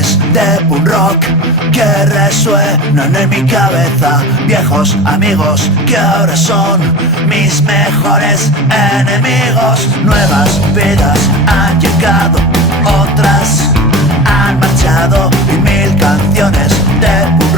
canciones de punk rock que resuenan en mi cabeza. Viejos amigos que ahora son mis mejores enemigos. Nuevas vidas han llegado, otras han marchado, y mil canciones de punk